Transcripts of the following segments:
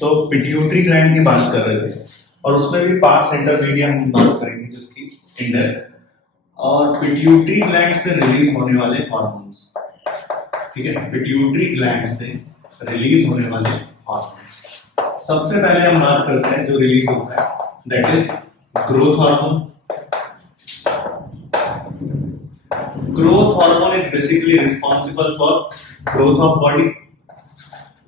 तो pituitary gland की बात कर रहे थे और उसमें भी पार्ट्स इंटरमीडिया हम बात करेंगे जिसकी इन डेप्थ, और पिट्यूटरी ग्लैंड से रिलीज होने वाले हार्मोन्स। ठीक है, पिट्यूटरी ग्लैंड से रिलीज होने वाले हार्मोन्स। सबसे पहले हम बात करते हैं जो रिलीज होता है, that is growth hormone. Growth hormone is basically responsible for growth of body.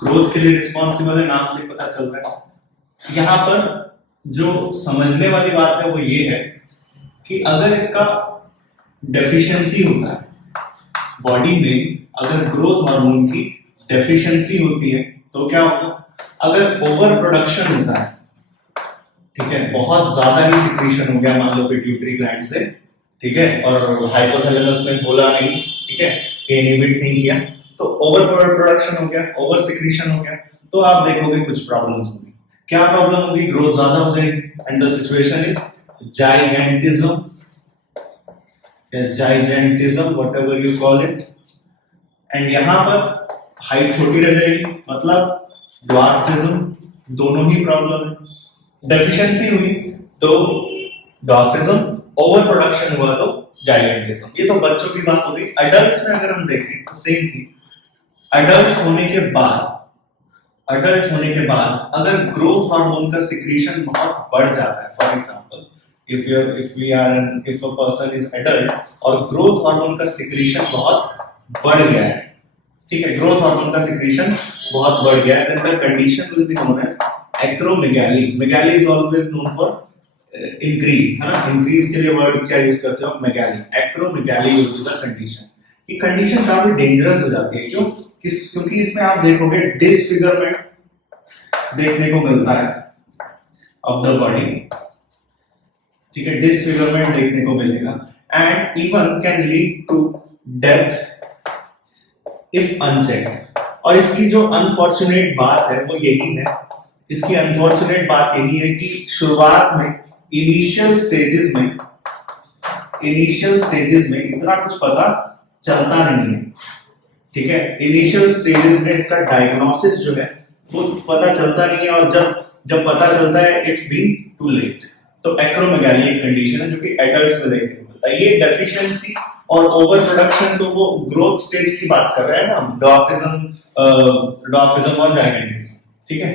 Growth के लिए रिस्पॉन्सिबल है, नाम से पता चल रहा है। यहां पर जो समझने वाली बात है वो ये है कि अगर इसका डेफिशिएंसी होता है बॉडी में, अगर ग्रोथ हार्मोन की डेफिशिएंसी होती है तो क्या होगा? अगर ओवर प्रोडक्शन होता है, ठीक है, बहुत ज्यादा ही सिक्रीशन हो गया मान लो पिट्यूटरी ग्लैंड से, ठीक है, और हाइपोथैलेमस में बोला नहीं, ठीक है, इनहिबिट नहीं किया, तो ओवर प्रोडक्शन हो गया, ओवर सिक्रीशन हो गया, तो आप देखोगे कुछ प्रॉब्लम्स होंगी। क्या प्रॉब्लम होगी? ग्रोथ ज्यादा हो जाएगी and the situation is gigantism, gigantism whatever you call it, and यहां पर हाइट छोटी रह जाएगी, मतलब ड्वार्फिज्म। दोनों ही प्रॉब्लम है। डेफिशिएंसी हुई तो ड्वार्फिज्म, ओवर प्रोडक्शन हुआ तो जाइगेंटिज्म। ये तो बच्चों की बात हो गई। एडल्ट्स में अगर हम देखें तो सेम थी। एडल्ट्स होने के बाद अगर ग्रोथ हार्मोन का सिक्रीशन बहुत बढ़ जाता है, for example if a person is adult और ग्रोथ हार्मोन का सिक्रीशन बहुत बढ़ गया है, ठीक है, ग्रोथ हार्मोन का सिक्रीशन बहुत बढ़ गया है, then the condition will be known as acromegaly. Megaly is always known for increase, है ना? इंक्रीज के लिए वर्ड क्या यूज करते हो? Megaly. Acromegaly is the condition. ये कंडीशन काफी डेंजरस हो जाती है। क्यों? क्योंकि इसमें आप देखोगे डिसफिगरमेंट देखने को मिलता है ऑफ द बॉडी, ठीक है, डिसफिगरमेंट देखने को मिलेगा and even can lead to death if unchecked. और इसकी जो अनफॉर्चुनेट बात है वो यही है, इसकी अनफॉर्चुनेट बात यही है कि शुरुआत में इनिशियल स्टेजेस में इतना कुछ पता चलता नहीं है, ठीक है। इनिशियल स्टेजेस में इसका डायग्नोसिस जो है वो पता चलता नहीं है, और जब पता चलता है इट्स बीन टू लेट। तो एक्रोमेगाली एक कंडीशन है जो कि एडल्ट्स में देखने को मिलता है। ये डेफिशिएंसी और ओवर प्रोडक्शन तो वो ग्रोथ स्टेज की बात कर रहे हैं ना, ड्वार्फिज्म और जाइगेंटिज्म, ठीक है।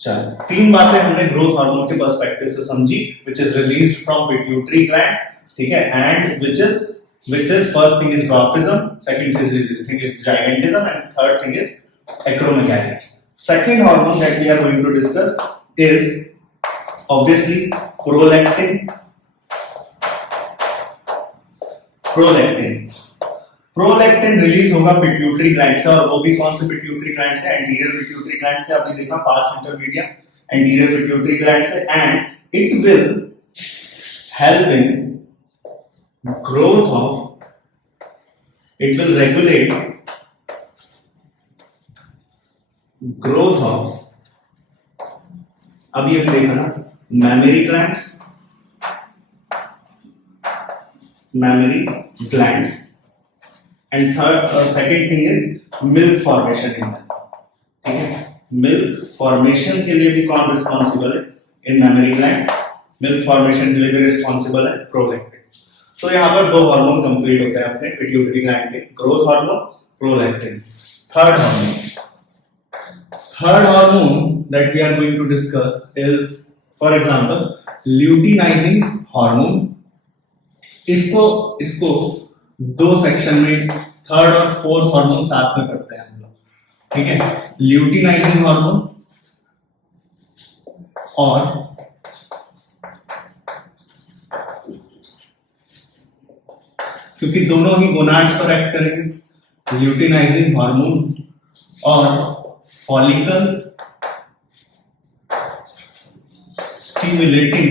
चलो, तीन बातें हमने ग्रोथ हार्मोन के पर्सपेक्टिव से समझी, which is released from pituitary gland, ठीक है, and which is first thing is dwarfism, second thing is gigantism, and third thing is acromegaly. Second hormone that we are going to discuss is obviously prolactin. Prolactin release होगा pituitary gland से, और वो भी कौन से pituitary gland से? Anterior pituitary gland से। आपने देखा pars intermedia, anterior pituitary gland से, and it will help in growth of, it will regulate growth of, अभी देखा ना, मैमरी ग्लैंड्स, एंड थर्ड और second thing is milk formation in that, ठीक है। मिल्क फॉर्मेशन के लिए भी कौन रिस्पॉन्सिबल है? इन मैमरी ग्लैंड मिल्क फॉर्मेशन के लिए भी रिस्पॉन्सिबल है प्रोलैक्टिन। तो यहाँ पर दो हार्मोन कंप्लीट होते हैं अपने पिट्यूटरी ग्लैंड के, growth hormone, prolactin. Third hormone that we are going to discuss is, for example, luteinizing hormone. इसको दो सेक्शन में थर्ड और फोर्थ हार्मोन साथ में करते हैं हम लोग, ठीक है। ल्यूटिनाइजिंग हार्मोन और क्योंकि दोनों ही गोनाड्स पर एक्ट करेंगे, ल्यूटिनाइजिंग हार्मोन और follicle stimulating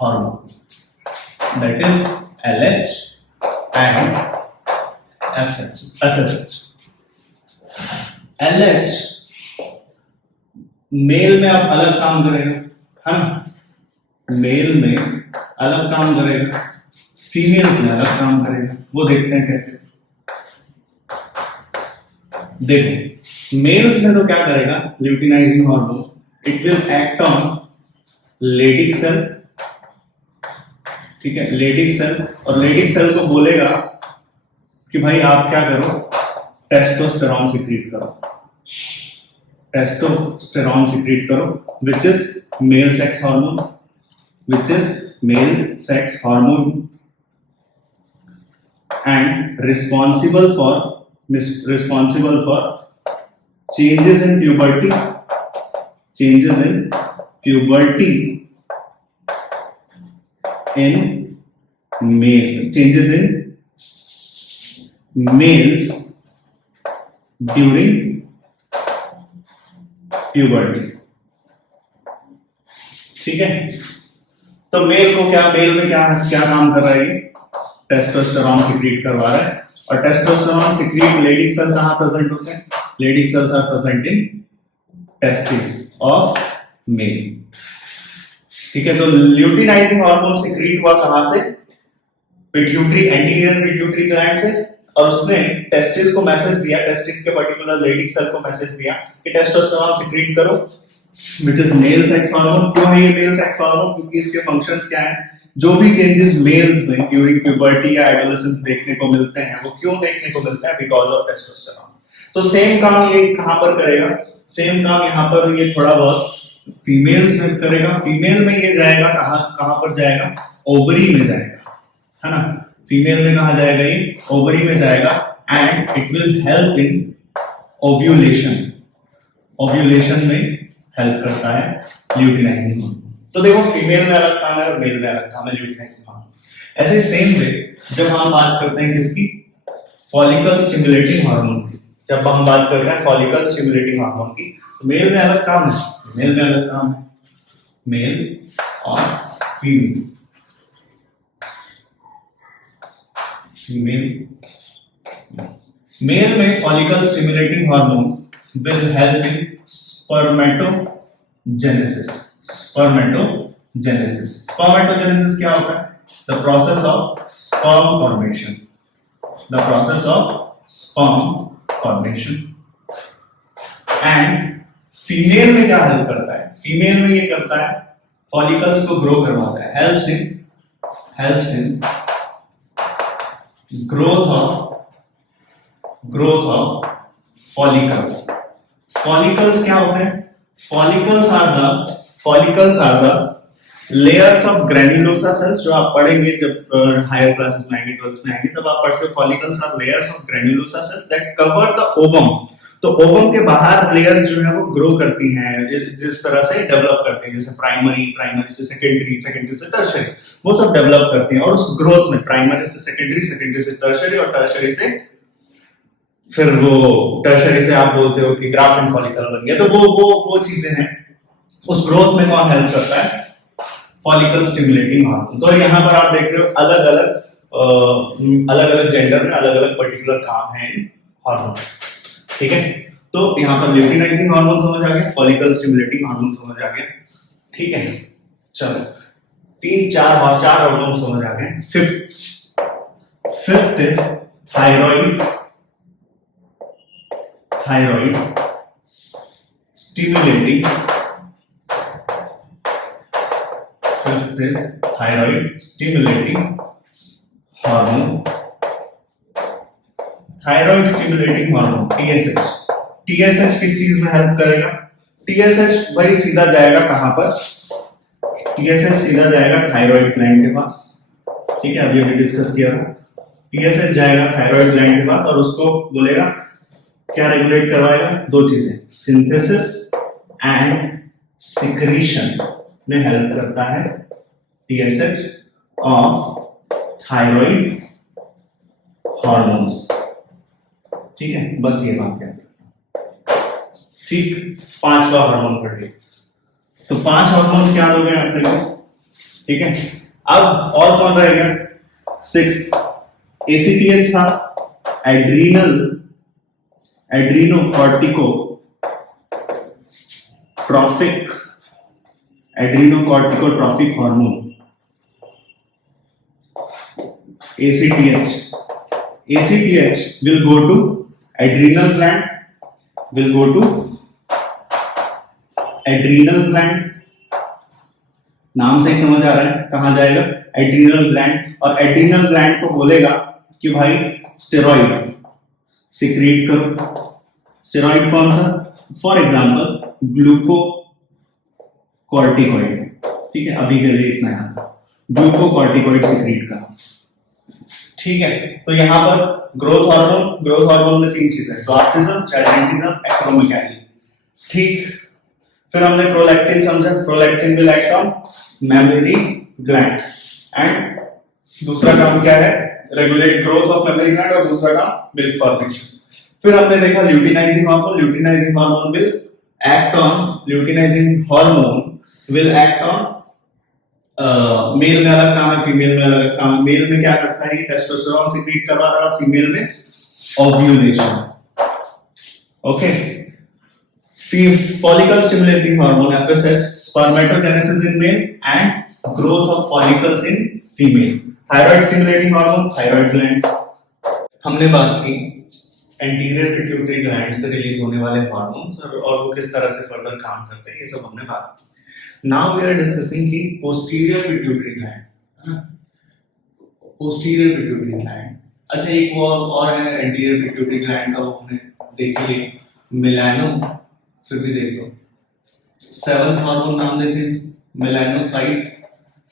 hormone, that is LH and FSH. LH male में अब अलग काम करेगा, है ना, मेल में अलग काम करेगा, फीमेल्स में अलग काम करेगा। वो देखते हैं कैसे। देखो मेल्स में तो क्या करेगा luteinising hormone, it will act on Leydig cell, ठीक है, लेडिक सेल, और लेडिक सेल को बोलेगा कि भाई आप क्या करो, टेस्टोस्टेरॉन सिक्रीट करो, टेस्टोस्टेरॉन सिक्रीट करो, which is male sex hormone, which is male sex hormone and responsible for changes in puberty, changes in puberty in male, changes in males during puberty, ठीक है। तो मेल को क्या, mail में क्या क्या काम कर रहा है, टेस्टोस्टेरॉन सिक्रीट करवा रहा है, और टेस्टोस्टेरॉन सिक्रीट लेडिक सेल कहां प्रेजेंट होते हैं, Leydig cells are present in testis of male, ठीक है। तो ल्यूटिनाइजिंग हार्मोन सिक्रीट हुआ कहां से, पिट्यूटरी, एंटीरियर पिट्यूटरी ग्लैंड से, और उसने टेस्टिस को मैसेज दिया, टेस्टिस के पर्टिकुलर लेडिक सेल को मैसेज दिया कि टेस्टोस्टेरॉन सिक्रीट करो, which is male sex hormone. क्यों है ये मेल सेक्स हार्मोन, क्योंकि इसके फंक्शंस क्या हैं, जो भी चेंजेस मेल में ड्यूरिंग प्यूबर्टी या एडोलेसेंस देखने को मिलते हैं, वो क्यों देखने को मिलते हैं, बिकॉज ऑफ टेस्टोस्टेरॉन। तो सेम काम ये कहां पर करेगा, सेम काम यहां पर ये थोड़ा बहुत फीमेल्स में करेगा। फीमेल में ये जाएगा कहां, कहां पर जाएगा, ओवरी में जाएगा, है ना। फीमेल में कहां जाएगा, ये ओवरी में जाएगा, and it will help in ovulation, ovulation में हेल्प करता है ल्यूटिनाइजिंग हार्मोन। तो देखो फीमेल में अलग काम है और मेल में अलग काम है ल्यूटिनाइजिंग हार्मोन। ऐसे सेम वे जब हम बात करते हैं किसकी, फॉलिकल स्टिमुलेटिंग हार्मोन की, जब हम बात करते हैं फॉलिकल स्टिमुलेटिंग हार्मोन की, तो मेल में अलग काम है, मेल में अलग काम है, मेल और फीमेल, फीमेल। मेल में follicle stimulating hormone will help in spermatogenesis, spermatogenesis. Spermatogenesis क्या होता है, the process of sperm formation, the process of sperm formation. And female में क्या हेल्प करता है, फीमेल में ये करता है फॉलिकल्स को ग्रो करवाता है, helps in growth of follicles. Follicles क्या होते हैं, follicles are the layers of granulosa cells, जो आप पढ़ेंगे जब हायर क्लासेस में आएंगे, 12th में आएंगे, तब आप पढ़ते हो follicles are layers of granulosa cells that cover the ovum. तो ओवम के बाहर लेयर्स जो है वो ग्रो करती हैं, जिस तरह से डेवलप करते हैं, जैसे प्राइमरी से सेकेंडरी, सेकेंडरी से टर्शियरी, वो सब डेवलप करती हैं। और उस ग्रोथ में प्राइमरी से सेकेंडरी, सेकेंडरी से टर्शियरी, और टर्शियरी से फिर वो टर्शियरी से आप बोलते हो कि ग्राफ्टिंग फॉलिकल बन गया। तो वो चीजें हैं, उस ग्रोथ में कौन हेल्प करता है, फॉलिकल स्टिमुलेटिंग हार्मोन। तो यहाँ पर आप देख रहे हो अलग अलग जेंडर में अलग अलग पर्टिकुलर काम है इन हार्मोन, ठीक है। तो यहाँ पर ल्यूटिनाइजिंग हार्मोन समझ आ गया, फॉलिकल स्टिमुलेटिंग हार्मोन समझ आ गया, ठीक है। चलो चार हार्मोन समझ आ गए। Fifth is thyroid stimulating, fifth is thyroid stimulating hormone, thyroid stimulating hormone TSH। TSH किस चीज में हेल्प करेगा, TSH भाई सीधा जाएगा कहां पर, TSH सीधा जाएगा थायराइड ग्लैंड के पास, ठीक है, अभी डिस्कस किया था। TSH जाएगा थायराइड ग्लैंड के पास और उसको बोलेगा क्या रेगुलेट करवाएगा, दो चीजें, सिंथेसिस एंड सिक्रीशन में हेल्प करता है TSH ऑफ थायराइड हार्मोन्स, ठीक है। बस ये बात है, ठीक। पांचवा हार्मोन पढ़ लिया, तो 5 हार्मोन्स याद हो गए अपने को, ठीक है। अब और कौन रहेगा, 6 ACTH था, adrenocorticotrophic hormone ACTH will go to adrenal gland will go to adrenal gland, नाम से ही समझ आ रहा है कहां जाएगा, एड्रीनल ग्लैंड, और एड्रीनल ग्लैंड को बोलेगा कि भाई स्टेरॉइड सिक्रीट करो। स्टेरॉइड कौन सा? फॉर एग्जांपल ग्लूकोकॉर्टिकॉइड, ठीक है, अभी के लिए इतना याद, ग्लूकोकॉर्टिकॉइड सिक्रीट करो, ठीक है। तो यहां पर ग्रोथ हार्मोन में तीन चीजें, डॉर्फिज्म, जाइलेंटिज्म, एक्रोमेगाली, ठीक। फिर हमने प्रोलैक्टिन समझा, prolactin will act on mammary glands and दूसरा काम क्या है, regulate growth of mammary gland, और दूसरा काम मिल्क फॉर्मेशन। फिर हमने देखा luteinizing hormone, luteinizing hormone will act on, luteinizing hormone will act on, male में अलग काम है, फीमेल में अलग काम है। मेल में क्या करता है, टेस्टोस्टेरोन सिक्रीट करवा रहा है, फीमेल में ovulation, okay. follicle stimulating hormone FSH, spermatogenesis in male and growth of follicles in female, thyroid stimulating hormone, thyroid glands। हमने बात की एंटीरियर पिट्यूटरी ग्लैंड से रिलीज होने वाले हार्मोन्स और वो किस तरह से फर्दर काम करते हैं, ये सब हमने बात की। नाउ वी आर डिस्कसिंग की posterior pituitary gland, posterior pituitary gland. अच्छा, एक वो और है एंटीरियर पिट्यूटरी ग्लैंड का, वो हमने देख लिया, मिलानो, फिर भी देख लो, सेवंथ हार्मोन नाम देते हैं melanocyte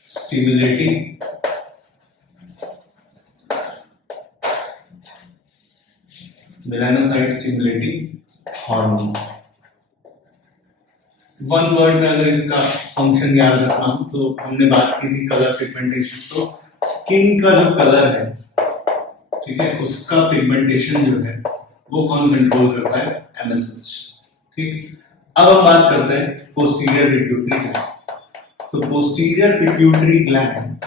stimulating, melanocyte stimulating hormone. One word में अगर इसका फंक्शन याद रखना हो तो हमने बात की थी कलर पिगमेंटेशन, तो स्किन का जो कलर है, ठीक है, उसका पिगमेंटेशन जो है वो कौन कंट्रोल करता है, एमएसएच, ठीक। अब हम बात करते हैं पोस्टीरियर पिट्यूटरी ग्लैंड। तो posterior pituitary gland,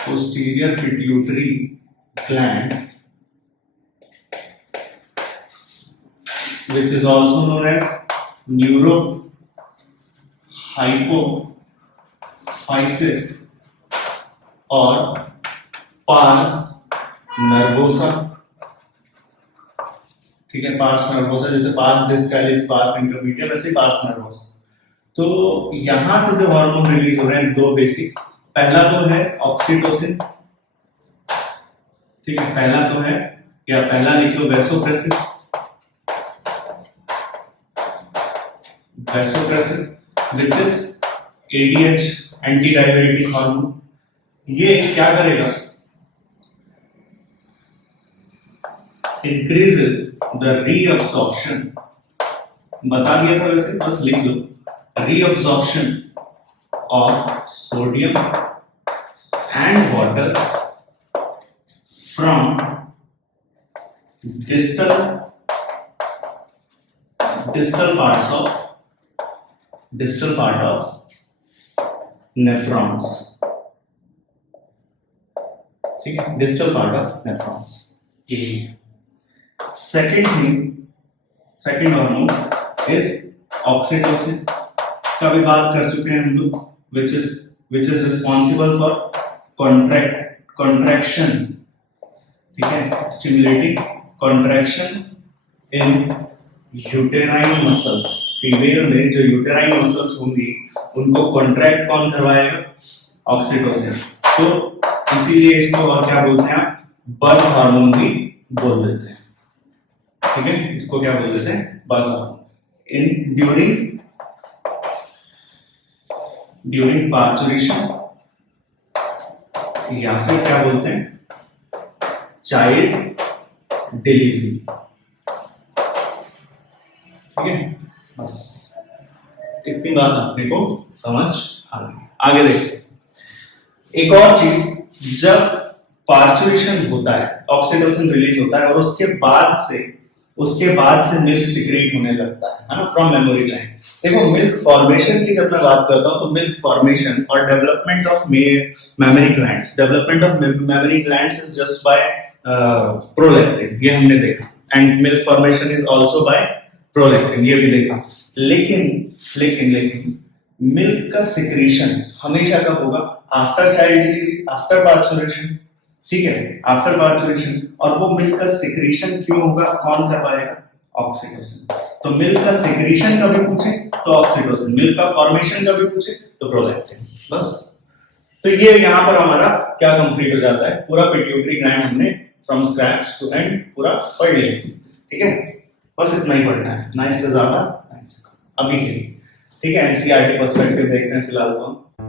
posterior pituitary gland which is also known as neurohypophysis और pars nervosa, ठीक है, पार्स नर्वोसा, जैसे पार्स डिस्टालिस, पार्स इंटरमीडिया, वैसे ही पार्स नर्वोसा। तो यहां से जो हार्मोन रिलीज हो रहे हैं दो बेसिक, पहला तो है ऑक्सीटोसिन, ठीक है, पहला तो है, या पहला लिख लो vasopressin, vasopressin which is ADH, anti diabetic hormone. ये क्या करेगा, increases the reabsorption, बता दिया था वैसे, बस लिख लो, reabsorption of sodium and water from distal part of nephrons, ठीक है, distal part of nephrons। Second thing, second hormone is oxytocin, इसका भी बात कर चुके हैं हम लोग, which is responsible for contraction, ठीक है, स्टिमुलेटिंग कॉन्ट्रैक्शन इन यूटेराइन मसल्स। फीमेल में जो यूटेराइन मसल्स होंगी उनको कॉन्ट्रैक्ट कौन करवाएगा, ऑक्सीटोसिन। तो इसीलिए इसको और क्या बोलते हैं, बर्थ हार्मोन भी बोल देते हैं, ठीक है, इसको क्या बोल देते हैं, birth hormone. In during parturition, या फिर क्या बोलते हैं, चाइल्ड डिलीवरी, ठीक है। बस इतनी बात अपने को समझ आ गई। आगे देखते हैं एक और चीज, जब पार्चुरेशन होता है, ऑक्सीटोसिन रिलीज होता है और उसके बाद से मिल्क सिक्रेट होने लगता है ना, फ्रॉम मेमोरी ग्लैंड। देखो, मिल्क फॉर्मेशन की जब मैं बात करता हूं तो मिल्क फॉर्मेशन और development of mammary glands, development of mammary glands is just by prolactin, ये हमने देखा, and milk formation is also by prolactin, ये भी देखा। लेकिन मिल्क का सिक्रीशन हमेशा कब होगा, after child delivery, after parturition, ठीक है, आफ्टर पार्चुरेशन। और वो मिल्क का सिक्रीशन क्यों होगा, कौन करवाएगा, ऑक्सीटोसिन। तो मिल्क का सिक्रीशन का भी पूछे तो ऑक्सीटोसिन, मिल्क का फॉर्मेशन का भी पूछे तो प्रोलैक्टिन। बस, तो ये यहाँ पर हमारा क्या कंप्लीट हो जाता है, पूरा पिट्यूटरी ग्लैंड हमने फ्रॉम स्क्रैच टू एंड पूरा पढ़ लिया। ठीक है, बस इतना ही पढ़ना है, ना इससे ज्यादा ना इससे कम अभी के लिए। ठीक है, एनसीईआरटी पर्सपेक्टिव देख रहे हैं फिलहाल तो हम।